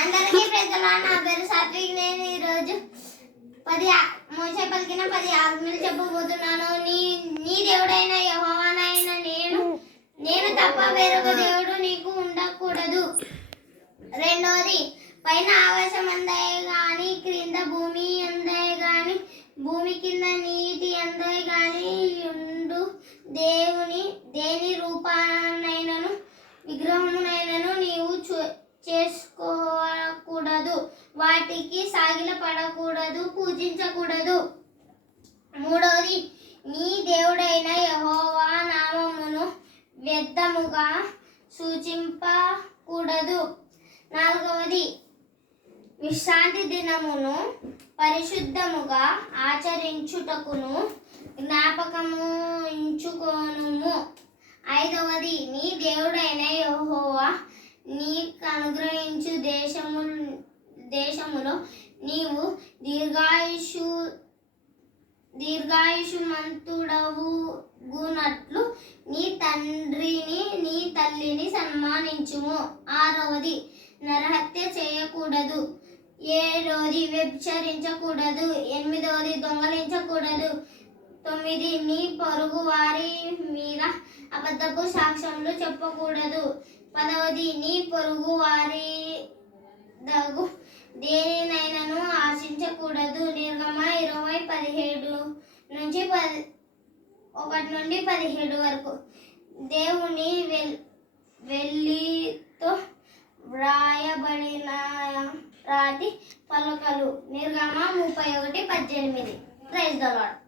అందరికీ ప్రజలు, నా పేరు సాత్విక్. నేను ఈరోజు 10 మోషే పలికిన 10 ఆజ్ఞలు చెప్పబోతున్నాను. నీ దేవుడైన యెహోవానైన నేను తప్ప వేరొక దేవుడు నీకు ఉండకూడదు. రెండోది, పైన ఆకాశం అందే గాని క్రింద భూమి అందే గాని భూమి కింద నీటి అందే గాని ఉండు దేని రూపానైనను విగ్రహమునైనను నీవు చేసుకోకూడదు. వాటికి సాగిల పడకూడదు, పూజించకూడదు. మూడవది, నీ దేవుడైన యెహోవా నామమును వ్యర్థముగా సూచింపకూడదు. నాలుగవది, విశ్రాంతి దినమును పరిశుద్ధముగా ఆచరించుటకును జ్ఞాపకము ఉంచుకొనుము. ఐదవది, నీ దేవుడైన యెహోవా నీకు అనుగ్రహించు దేశములో నీవు దీర్ఘాయుషుమంతుడవుగునట్లు నీ తండ్రిని నీ తల్లిని సన్మానించుము. ఆరవది, నరహత్య చేయకూడదు. ఏడవది, వ్యభిచరించకూడదు. ఎనిమిదవది, దొంగలించకూడదు. తొమ్మిది, నీ పొరుగు వారి మీద అబద్ధపు సాక్ష్యములు చెప్పకూడదు. పదవది, నీ పొరుగు వారి దగు దేనినైనాను ఆశించకూడదు. నిర్గమ 20:1-17 వరకు. దేవుని వెల్లితో వ్రాయబడిన రాతి పలకలు. నిర్గమ 31:18. Praise the lord.